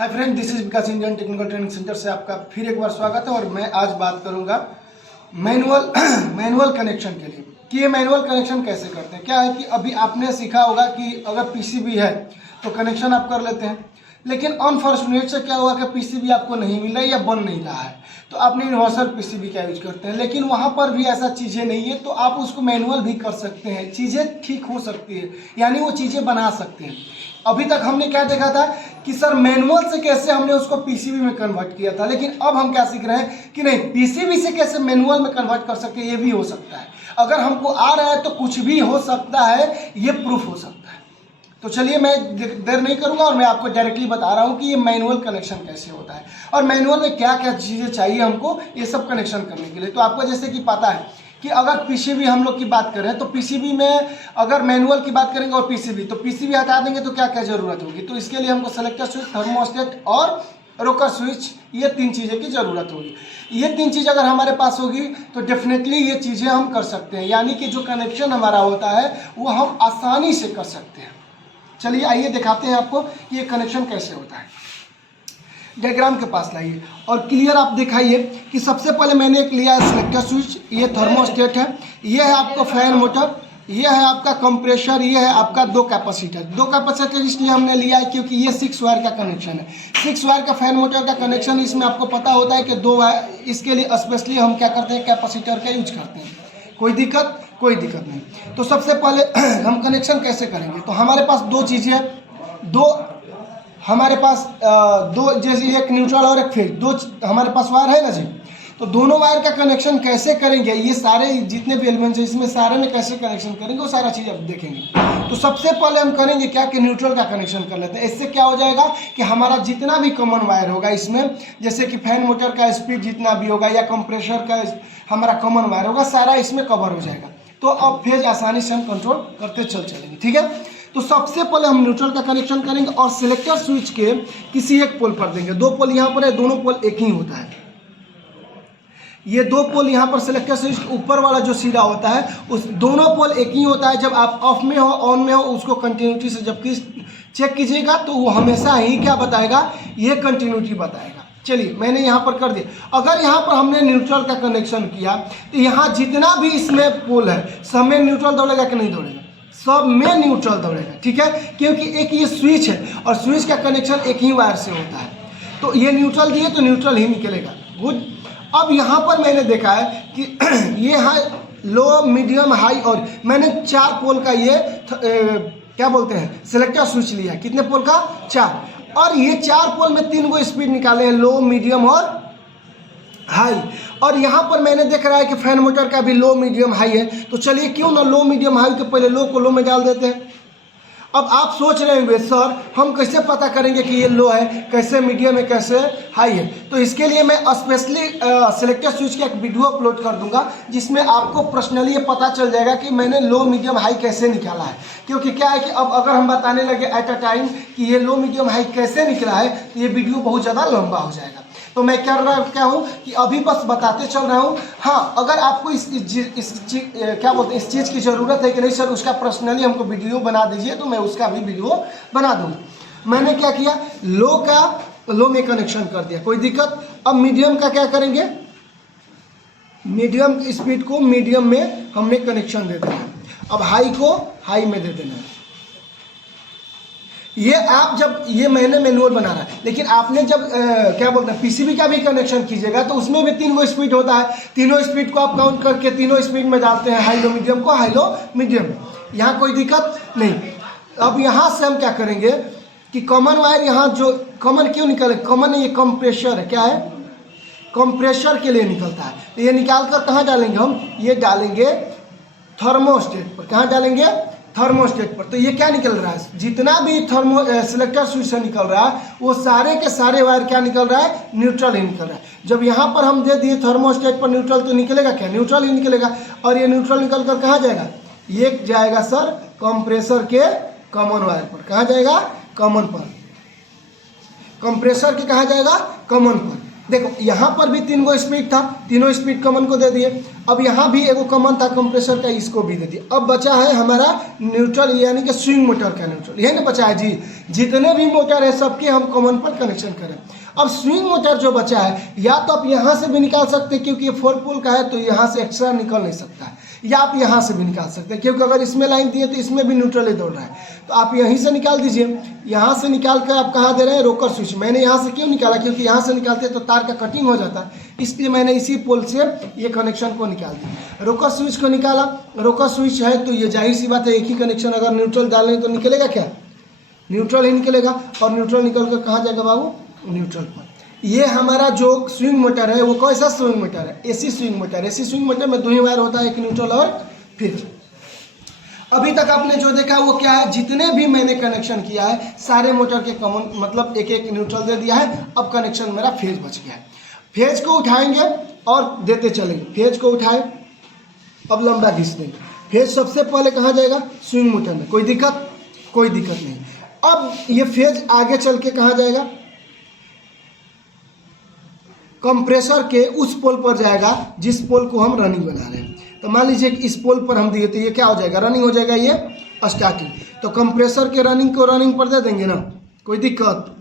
Hi friend, this is Vikas Indian technical training centre से आपका फिर एक बार स्वागत है। और मैं आज बात करूंगा मैनुअल कनेक्शन के लिए कि ये मैनुअल कनेक्शन कैसे करते हैं। क्या है कि अभी आपने सीखा होगा कि अगर पीसीबी है तो कनेक्शन आप कर लेते हैं, लेकिन अनफॉर्चुनेट से क्या हुआ कि पीसीबी आपको नहीं मिल रहा है या बन नहीं रहा है, तो आपने यूनिवर्सल पीसीबी का यूज करते हैं। लेकिन वहाँ पर भी ऐसा चीज़ें नहीं है, तो आप उसको मैनुअल भी कर सकते हैं, चीज़ें ठीक हो सकती है, यानी वो चीज़ें बना सकते हैं। अभी तक हमने क्या देखा था कि सर मैनुअल से कैसे हमने उसको पीसीबी में कन्वर्ट किया था, लेकिन अब हम क्या सीख रहे हैं कि नहीं, पीसीबी से कैसे मैनुअल में कन्वर्ट कर सकते हैं, ये भी हो सकता है। अगर हमको आ रहा है तो कुछ भी हो सकता है, ये प्रूफ हो सकता है। तो चलिए मैं देर नहीं करूंगा और मैं आपको डायरेक्टली बता रहा हूं कि ये मैनुअल कनेक्शन कैसे होता है और मैनुअल में क्या क्या चीज़ें चाहिए हमको ये सब कनेक्शन करने के लिए। तो आपको जैसे कि पता है कि अगर पीसीबी हम लोग की बात करें तो पीसीबी में अगर मैनुअल की बात करेंगे और पीसीबी, तो पीसीबी हटा देंगे तो क्या क्या जरूरत होगी। तो इसके लिए हमको सेलेक्टर स्विच, थर्मोस्टेट और रोकर स्विच, ये तीन चीज़ें की ज़रूरत होगी। ये तीन चीज़ अगर हमारे पास होगी तो डेफिनेटली ये चीज़ें हम कर सकते हैं, यानी कि जो कनेक्शन हमारा होता है वो हम आसानी से कर सकते हैं। चलिए आइए दिखाते हैं आपको कि ये कनेक्शन कैसे होता है। डायग्राम के पास लाइए और क्लियर आप दिखाइए कि सबसे पहले मैंने एक लिया है सिलेक्टर स्विच, ये थर्मोस्टेट है, ये है आपका फैन मोटर, ये है आपका कंप्रेशर, ये है आपका दो कैपेसिटर। दो कैपेसिटर इसलिए हमने लिया है क्योंकि ये 6 वायर का कनेक्शन है। 6 वायर का फैन मोटर का कनेक्शन, इसमें आपको पता होता है कि 2 वायर, इसके लिए स्पेशली हम क्या करते हैं, कैपेसिटर का यूज करते हैं। कोई दिक्कत नहीं। तो सबसे पहले हम कनेक्शन कैसे करेंगे, तो हमारे पास दो चीज़ें हैं, हमारे पास दो, जैसे एक न्यूट्रल और एक फेज, दो हमारे पास वायर है ना जी। तो दोनों वायर का कनेक्शन कैसे करेंगे, ये सारे जितने भी एलिमेंट्स हैं इसमें सारे में कैसे कनेक्शन करेंगे वो सारा चीज़ अब देखेंगे। तो सबसे पहले हम करेंगे क्या कि न्यूट्रल का कनेक्शन कर लेते हैं। इससे क्या हो जाएगा कि हमारा जितना भी कॉमन वायर होगा इसमें, जैसे कि फैन मोटर का स्पीड जितना भी होगा या कंप्रेशर का हमारा कॉमन वायर होगा, सारा इसमें कवर हो जाएगा। तो अब फेज आसानी से हम कंट्रोल करते चलेंगे, ठीक है। तो सबसे पहले हम न्यूट्रल का कनेक्शन करेंगे और सिलेक्टर स्विच के किसी एक पोल पर देंगे। 2 पोल यहाँ पर है, दोनों पोल एक ही होता है। ये 2 पोल यहाँ पर सिलेक्टर स्विच ऊपर वाला जो सीधा होता है, उस दोनों पोल एक ही होता है। जब आप ऑफ में हो ऑन में हो, उसको कंटिन्यूटी से जब चेक कीजिएगा तो वो हमेशा ही क्या बताएगा, ये कंटिन्यूटी बताएगा। चलिए मैंने यहाँ पर कर दिया। अगर यहाँ पर हमने न्यूट्रल का कनेक्शन किया तो यहाँ जितना भी इसमें पोल है सब में न्यूट्रल दौड़ेगा कि नहीं दौड़ेगा, सब में न्यूट्रल दौड़ेगा, ठीक है। क्योंकि एक ये स्विच है और स्विच का कनेक्शन एक ही वायर से होता है, तो ये न्यूट्रल दिए तो न्यूट्रल ही निकलेगा। गुड। अब यहाँ पर मैंने देखा है कि ये है लो, मीडियम, हाई, और मैंने 4 पोल का ये क्या बोलते हैं सिलेक्टर स्विच लिया। कितने पोल का? 4। और ये 4 पोल में 3 गो स्पीड निकाले हैं, लो, मीडियम और हाई। और यहाँ पर मैंने देख रहा है कि फैन मोटर का भी लो, मीडियम, हाई है। तो चलिए क्यों ना लो, मीडियम, हाई के पहले लो को लो में डाल देते हैं। अब आप सोच रहे होंगे सर हम कैसे पता करेंगे कि ये लो है, कैसे मीडियम है, कैसे हाई है। तो इसके लिए मैं स्पेशली सिलेक्टर स्विच का एक वीडियो अपलोड कर दूंगा जिसमें आपको पर्सनली ये पता चल जाएगा कि मैंने लो, मीडियम, हाई कैसे निकाला है। क्योंकि क्या है कि अब अगर हम बताने लगे एट अ टाइम कि ये लो, मीडियम, हाई कैसे निकला है तो ये वीडियो बहुत ज़्यादा लंबा हो जाएगा। तो मैं क्या हूँ कि अभी बस बताते चल रहा हूँ। हाँ, अगर आपको इस चीज़ की ज़रूरत है कि नहीं सर उसका पर्सनली हमको वीडियो बना दीजिए, तो मैं उसका भी वीडियो बना दूँगा। मैंने क्या किया, लो में कनेक्शन कर दिया, कोई दिक्कत। अब मीडियम का क्या करेंगे, मीडियम स्पीड को मीडियम में हमने कनेक्शन दे देना है। अब हाई को हाई में दे देना है। ये आप जब ये मैंने मैनुअल बना रहा है, लेकिन आपने जब क्या बोलते हैं पीसीबी का भी कनेक्शन कीजिएगा तो उसमें भी 3 गो स्पीड होता है। तीनों स्पीड को आप काउंट करके तीनों स्पीड में डालते हैं, हाई लो मीडियम को, हाई लो मीडियम। यहाँ कोई दिक्कत नहीं। अब यहाँ से हम क्या करेंगे कि कॉमन वायर, यहाँ जो कॉमन क्यों निकले, कॉमन ये कंप्रेशर है, क्या है, कंप्रेशर के लिए निकलता है। तो ये निकाल कर कहाँ डालेंगे हम, ये डालेंगे थर्मोस्टेट पर। कहाँ डालेंगे, थर्मोस्टेट पर। तो ये क्या निकल रहा है, जितना भी सिलेक्टर स्विच से निकल रहा है वो सारे के सारे वायर क्या निकल रहा है, न्यूट्रल ही निकल रहा है। जब यहाँ पर हम दे दिए थर्मोस्टेट पर न्यूट्रल, तो निकलेगा क्या, न्यूट्रल ही निकलेगा। और ये न्यूट्रल निकल कर कहाँ जाएगा, ये जाएगा सर कंप्रेसर के कॉमन वायर पर। कहाँ जाएगा, कॉमन पर। कंप्रेसर के कहाँ जाएगा, कॉमन पर। देखो यहाँ पर भी 3 गो स्पीड था, तीनों स्पीड कॉमन को दे दिए। अब यहाँ भी एगो कॉमन था कंप्रेसर का, इसको भी दे दिए। अब बचा है हमारा न्यूट्रल, यानी कि स्विंग मोटर का न्यूट्रल, यही ना बचा है जी। जितने भी मोटर है सबके हम कॉमन पर कनेक्शन करें। अब स्विंग मोटर जो बचा है, या तो आप यहाँ से भी निकाल सकते हैं क्योंकि ये 4 पोल का है तो यहाँ से एक्स्ट्रा निकल नहीं सकता है, या आप यहाँ से भी निकाल सकते हैं क्योंकि अगर इसमें लाइन दिए तो इसमें भी न्यूट्रल ही दौड़ रहा है, तो आप यहीं से निकाल दीजिए। यहाँ से निकाल कर आप कहाँ दे रहे हैं, रोकर स्विच। मैंने यहाँ से क्यों निकाला, क्योंकि यहाँ से निकालते तो तार का कटिंग हो जाता है, इसलिए मैंने इसी पोल से ये कनेक्शन को निकाल दिया। रोकर स्विच को निकाला, रोकर स्विच है तो ये जाहिर सी बात है एक ही कनेक्शन, अगर न्यूट्रल डालें तो निकलेगा क्या, न्यूट्रल ही निकलेगा। और न्यूट्रल निकल कर कहाँ जाएगा बाबू, न्यूट्रल पर। ये हमारा जो स्विंग मोटर है वो कैसा स्विंग मोटर है, AC swing motor. AC swing motor में 2 ही वायर होता है, एक न्यूट्रल और फेज। अभी तक आपने जो देखा वो क्या है, जितने भी मैंने कनेक्शन किया है सारे मोटर के कॉमन मतलब एक एक न्यूट्रल दे दिया है। अब कनेक्शन मेरा फेज बच गया है। फेज को उठाएंगे और देते चलेंगे, फेज को उठाए अब लंबा घिस देंगे। फेज सबसे पहले कहाँ जाएगा, स्विंग मोटर में। कोई दिक्कत, कोई दिक्कत नहीं। अब ये फेज आगे चल के कहाँ जाएगा, कंप्रेसर के उस पोल पर जाएगा जिस पोल को हम रनिंग बना रहे हैं। तो मान लीजिए कि इस पोल पर हम दिए तो ये क्या हो जाएगा, रनिंग हो जाएगा, ये स्टार्टिंग। तो कंप्रेसर के रनिंग को रनिंग पर दे देंगे ना, कोई दिक्कत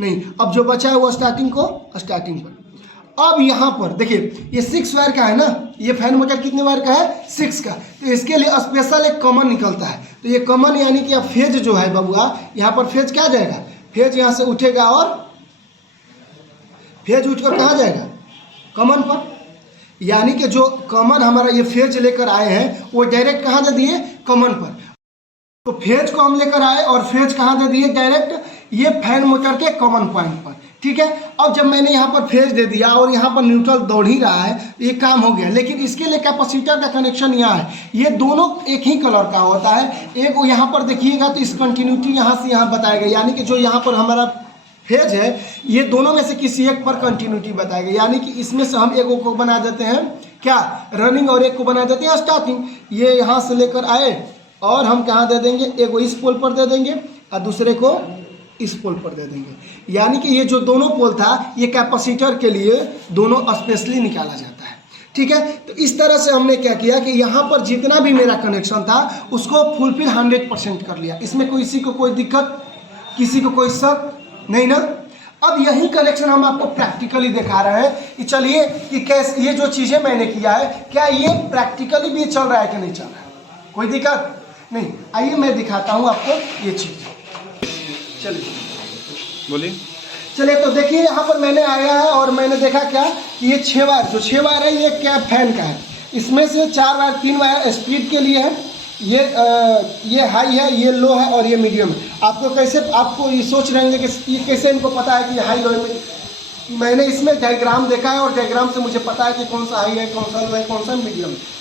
नहीं। अब जो बचा है वो स्टार्टिंग को स्टार्टिंग पर। अब यहाँ पर देखिए ये 6 वायर का है ना, ये फैन मोटर कितने वायर का है, 6 का। तो इसके लिए स्पेशल एक कॉमन निकलता है। तो ये कॉमन यानी कि अब फेज जो है बबुआ, यहाँ पर फेज क्या जाएगा, फेज यहाँ से उठेगा और फेज उठकर कहाँ जाएगा, कॉमन पर। यानी कि जो कॉमन हमारा ये फेज लेकर आए हैं वो डायरेक्ट कहाँ दे दिए, कॉमन पर। तो फेज को हम लेकर आए और फेज कहाँ दे दिए, डायरेक्ट ये फैन मोटर के कॉमन पॉइंट पर। ठीक है। अब जब मैंने यहाँ पर फेज दे दिया और यहाँ पर न्यूट्रल दौड़ ही रहा है, ये काम हो गया। लेकिन इसके लिए कैपेसिटर का कनेक्शन यहाँ है। ये दोनों एक ही कलर का होता है। एक यहाँ पर देखिएगा तो इस कंटिन्यूटी यहाँ से यहाँ बताएगा, यानी कि जो यहाँ पर हमारा फेज है ये दोनों में से किसी एक पर कंटिन्यूटी बताएगा। यानी कि इसमें से हम एक को बना देते हैं क्या, रनिंग, और एक को बना देते हैं स्टार्टिंग। ये यहाँ से लेकर आए और हम कहाँ दे देंगे, एक को इस पोल पर दे देंगे और दूसरे को इस पोल पर दे देंगे। यानी कि ये जो दोनों पोल था ये कैपेसिटर के लिए दोनों स्पेशली निकाला जाता है। ठीक है। तो इस तरह से हमने क्या किया कि यहाँ पर जितना भी मेरा कनेक्शन था उसको फुलफिल 100% कर लिया। इसमें किसी को कोई दिक्कत, किसी को कोई शक नहीं ना। अब यही कनेक्शन हम आपको प्रैक्टिकली दिखा रहे हैं कि चलिए कि कैसे ये जो चीज़ें मैंने किया है क्या ये प्रैक्टिकली भी चल रहा है कि नहीं चल रहा है, कोई दिक्कत नहीं। आइए मैं दिखाता हूँ आपको ये चीज़। चलिए बोलिए। चलिए तो देखिए यहाँ पर मैंने आया है और मैंने देखा क्या कि ये 6 वायर, जो 6 वायर है ये क्या फैन का है। इसमें से 4 वायर, 3 वायर स्पीड के लिए है, ये हाई है, ये लो है और ये मीडियम है। आपको कैसे, आपको ये सोच रहे हैं कि ये कैसे इनको पता है कि ये हाई लो है। मैंने इसमें डायग्राम देखा है और डायग्राम से मुझे पता है कि कौन सा हाई है, कौन सा लो है, कौन सा मीडियम है।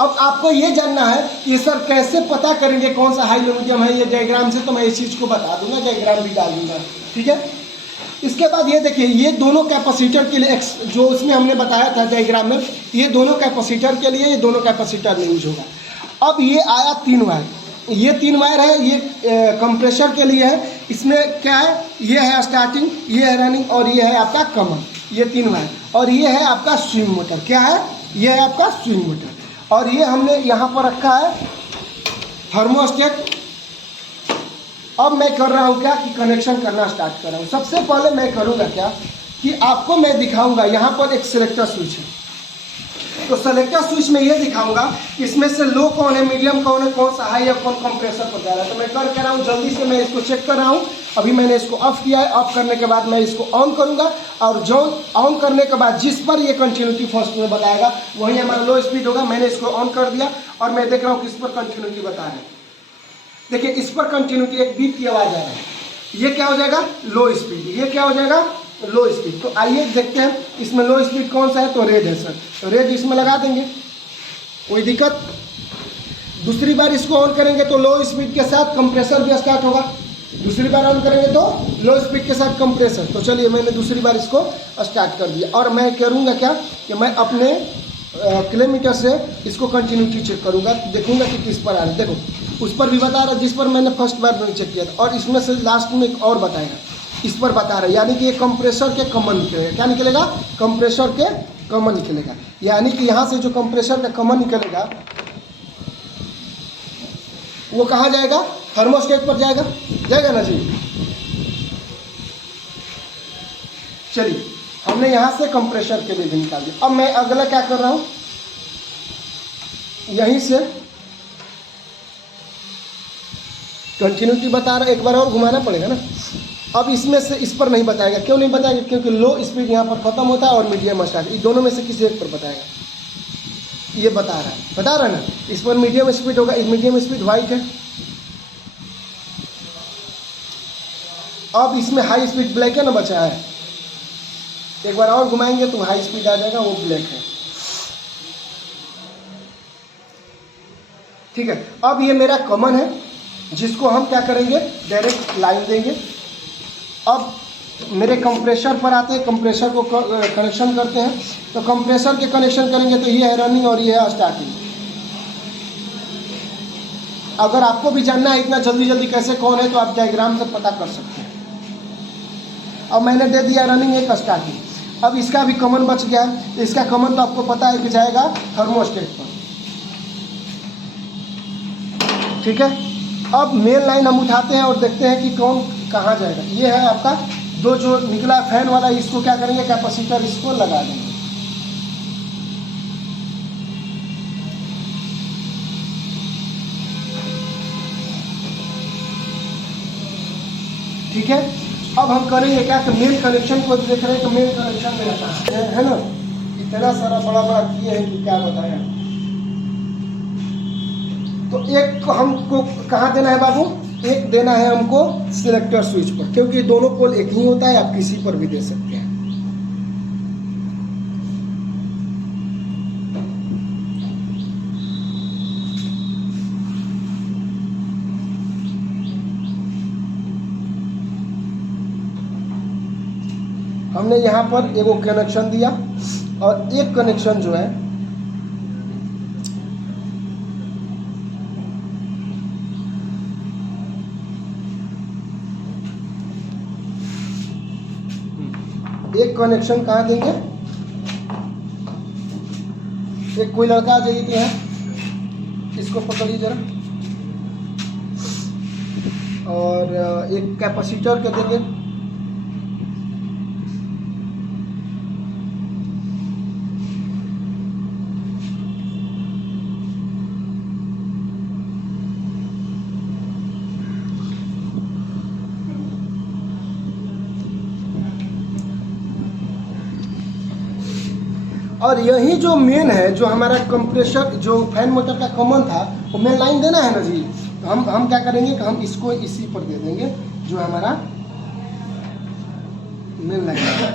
अब आपको ये जानना है कि सर कैसे पता करेंगे कौन सा हाई लो मीडियम है, ये डायग्राम से तो मैं इस चीज़ को बता दूंगा, डायग्राम भी डाल दूंगा। ठीक है। इसके बाद ये देखिए ये दोनों कैपेसिटर के लिए जो उसमें हमने बताया था डायग्राम में, ये दोनों कैपेसिटर के लिए, ये दोनों कैपेसिटर में यूज होगा। अब ये आया 3 वायर, ये 3 वायर है, ये कंप्रेसर के लिए है। इसमें क्या है, ये है स्टार्टिंग, ये है रनिंग और ये है आपका कॉमन, ये 3 वायर। और ये है आपका स्विंग मोटर, क्या है, ये है आपका स्विंग मोटर। और ये हमने यहाँ पर रखा है थर्मोस्टेट। अब मैं कर रहा हूँ क्या कि कनेक्शन करना स्टार्ट कर रहा हूँ। सबसे पहले मैं करूँगा क्या कि आपको मैं दिखाऊँगा यहाँ पर एक सिलेक्टर स्विच है। तो सेलेक्टर स्विच में ये दिखाऊंगा इसमें से लो कौन है, मीडियम कौन है, कौन सा हाई है, कौन कंप्रेसर पर जा रहा है। तो मैं कर रहा हूँ जल्दी से, मैं इसको चेक कर रहा हूँ। अभी मैंने इसको ऑफ किया है। ऑफ करने के बाद मैं इसको ऑन करूँगा और जो ऑन करने के बाद जिस पर ये कंटिन्यूटी फर्स्ट में बताएगा वही हमारा लो स्पीड होगा। मैंने इसको ऑन कर दिया और मैं देख रहा हूँ किस पर कंटिन्यूटी बता रहे हैं। देखिए इस पर कंटिन्यूटी एक बीप की आवाज़ आ रहा है, ये क्या हो जाएगा, लो स्पीड। ये क्या हो जाएगा, लो स्पीड। तो आइए देखते हैं इसमें लो स्पीड कौन सा है। तो रेड है सर, तो रेड इसमें लगा देंगे, कोई दिक्कत। दूसरी बार इसको ऑन करेंगे तो लो स्पीड के साथ कंप्रेसर भी स्टार्ट होगा। दूसरी बार ऑन करेंगे तो लो स्पीड के साथ कंप्रेसर। तो चलिए मैंने दूसरी बार इसको स्टार्ट कर दिया और मैं करूँगा क्या कि मैं अपने किलोमीटर से इसको कंटिन्यूटी चेक करूँगा, देखूँगा कि किस पर आ रहा है। देखो उस पर भी बता रहा है जिस पर मैंने फर्स्ट बार चेक किया था, और इसमें से लास्ट में एक और बताएगा। इस पर बता रहे हैं, यानी कि ये कंप्रेसर के कॉमन निकलेगा। क्या निकलेगा? कंप्रेसर के कॉमन निकलेगा। यानी कि यहाँ से जो कंप्रेसर का कॉमन निकलेगा वो कहाँ जाएगा? थर्मोस्टेट पर जाएगा, जाएगा ना जी। चलिए, हमने यहाँ से कंप्रेसर के लिए भी निकाल दिया। अब मैं अगला क्या कर रहा हूँ, यहीं से कंटिन्यूटी बता रहा, एक बार और घुमाना पड़ेगा ना। अब इसमें से इस पर नहीं बताएगा। क्यों नहीं बताएगा? क्योंकि लो स्पीड यहाँ पर खत्म होता है और मीडियम स्टार्ट, इन दोनों में से किसी एक पर बताएगा। ये बता रहा है ना, इस पर मीडियम स्पीड होगा। मीडियम स्पीड वाइट है। अब इसमें हाई स्पीड ब्लैक है ना बचा है, एक बार और घुमाएंगे तो हाई स्पीड आ जाएगा, वो ब्लैक है। ठीक है, अब ये मेरा कॉमन है जिसको हम क्या करेंगे, डायरेक्ट लाइन देंगे। अब मेरे कंप्रेसर पर आते हैं, कंप्रेसर को कनेक्शन करते हैं। तो कंप्रेसर के कनेक्शन करेंगे तो ये है रनिंग और ये है स्टार्टिंग। अगर आपको भी जानना है इतना जल्दी जल्दी कैसे कौन है तो आप डायग्राम से पता कर सकते हैं। अब मैंने दे दिया रनिंग, एक स्टार्टिंग। अब इसका भी कॉमन बच गया है। इसका कॉमन तो आपको पता है कि जाएगा थर्मोस्टेट पर। ठीक है, अब मेन लाइन हम उठाते हैं और देखते हैं कि कौन कहाँ जाएगा। ये है आपका दो जो निकला फैन वाला, इसको क्या करेंगे, कैपेसिटर इसको लगा देंगे। ठीक है, अब हम करेंगे क्या कि मेन कनेक्शन को देख रहे हैं कि मेन कनेक्शन में रहता है ना, इतना सारा बड़ा बड़ा किए है कि क्या बताया। तो एक को हमको कहाँ देना है बाबू, एक देना है हमको सिलेक्टर स्विच पर, क्योंकि दोनों पोल एक ही होता है। आप किसी पर भी दे सकते हैं। हमने यहाँ पर एगो कनेक्शन दिया और एक कनेक्शन जो है एक कनेक्शन कहाँ देंगे, एक कोई लड़का आ जाइए यहाँ, इसको पकड़िए जरा, और एक कैपेसिटर के देंगे। और यही जो मेन है, जो हमारा कंप्रेसर जो फैन मोटर का कॉमन था, वो मेन लाइन देना है ना जी। तो हम क्या करेंगे कि हम इसको इसी पर दे देंगे जो हमारा मेन लाइन है।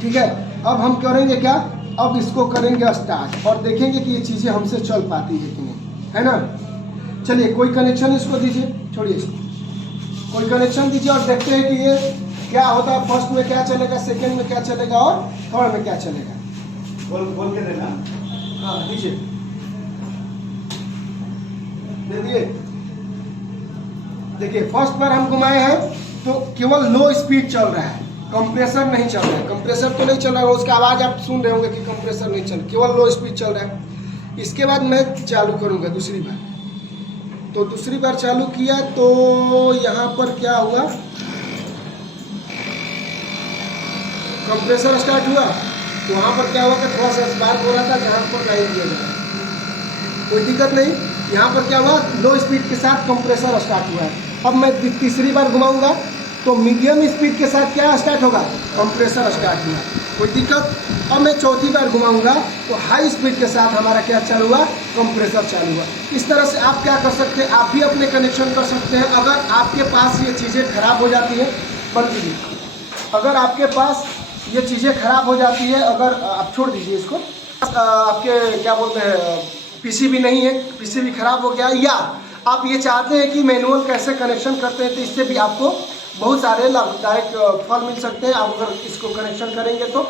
ठीक है, अब हम करेंगे क्या, अब इसको करेंगे स्टार्ट और देखेंगे कि ये चीज़ें हमसे चल पाती है कि नहीं, है ना। चलिए, कोई कनेक्शन इसको दीजिए, छोड़िए इसको, कोई कनेक्शन दीजिए और देखते हैं कि ये क्या होता है। फर्स्ट में क्या चलेगा, सेकंड में क्या चलेगा और थर्ड में क्या चलेगा। बोल के देना। हाँ, दीजिए, दे दिए। देखिए, फर्स्ट बार हम घुमाए हैं तो केवल लो स्पीड चल रहा है, कंप्रेसर नहीं चल रहा है। कंप्रेसर तो नहीं चल रहा है, उसका आवाज़ आप सुन रहे होंगे कि कंप्रेसर नहीं चल, केवल लो स्पीड चल रहा है। इसके बाद मैं चालू करूँगा दूसरी बार। तो दूसरी बार चालू किया तो यहाँ पर क्या हुआ, कंप्रेसर स्टार्ट हुआ तो वहाँ पर क्या हुआ कि थोड़ा सा स्पार्क हो रहा था जहाँ पर लाइन दिया जाए, कोई दिक्कत नहीं। यहाँ पर क्या हुआ, लो स्पीड के साथ कंप्रेसर स्टार्ट हुआ है। अब मैं तीसरी बार घुमाऊंगा तो मीडियम स्पीड के साथ क्या स्टार्ट होगा, कंप्रेसर स्टार्ट हुआ, कोई दिक्कत। अब मैं चौथी बार घुमाऊंगा तो हाई स्पीड के साथ हमारा क्या चालू हुआ, कंप्रेसर चालू हुआ। इस तरह से आप क्या कर सकते हैं, आप भी अपने कनेक्शन कर सकते हैं। अगर आपके पास ये चीज़ें खराब हो जाती है, बंद कीजिए, अगर आपके पास ये चीज़ें खराब हो जाती है, अगर आप छोड़ दीजिए इसको, आपके क्या बोलते हैं पीसीबी नहीं है, पीसीबी खराब हो गया, या आप ये चाहते हैं कि मैनुअल कैसे कनेक्शन करते हैं, तो इससे भी आपको बहुत सारे लाभदायक फल मिल सकते हैं आप अगर इसको कनेक्शन करेंगे तो।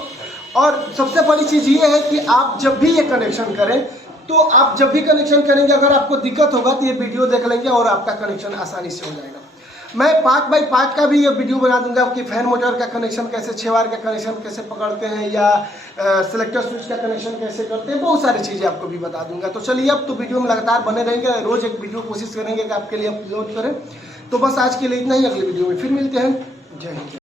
और सबसे बड़ी चीज़ ये है कि आप जब भी ये कनेक्शन करें, तो आप जब भी कनेक्शन करेंगे अगर आपको दिक्कत होगा तो ये वीडियो देख लेंगे और आपका कनेक्शन आसानी से हो जाएगा। मैं 5x5 का भी ये वीडियो बना दूंगा कि फैन मोटर का कनेक्शन कैसे, 6 वायर का कनेक्शन कैसे पकड़ते हैं, या सेलेक्टर स्विच का कनेक्शन कैसे करते हैं, बहुत सारी चीज़ें आपको भी बता दूंगा। तो चलिए अब तो वीडियो में लगातार बने रहेंगे, रोज़ एक वीडियो कोशिश करेंगे कि आपके लिए अपलोड करें। तो बस आज के लिए इतना ही, अगले वीडियो में फिर मिलते हैं। जय हिंद।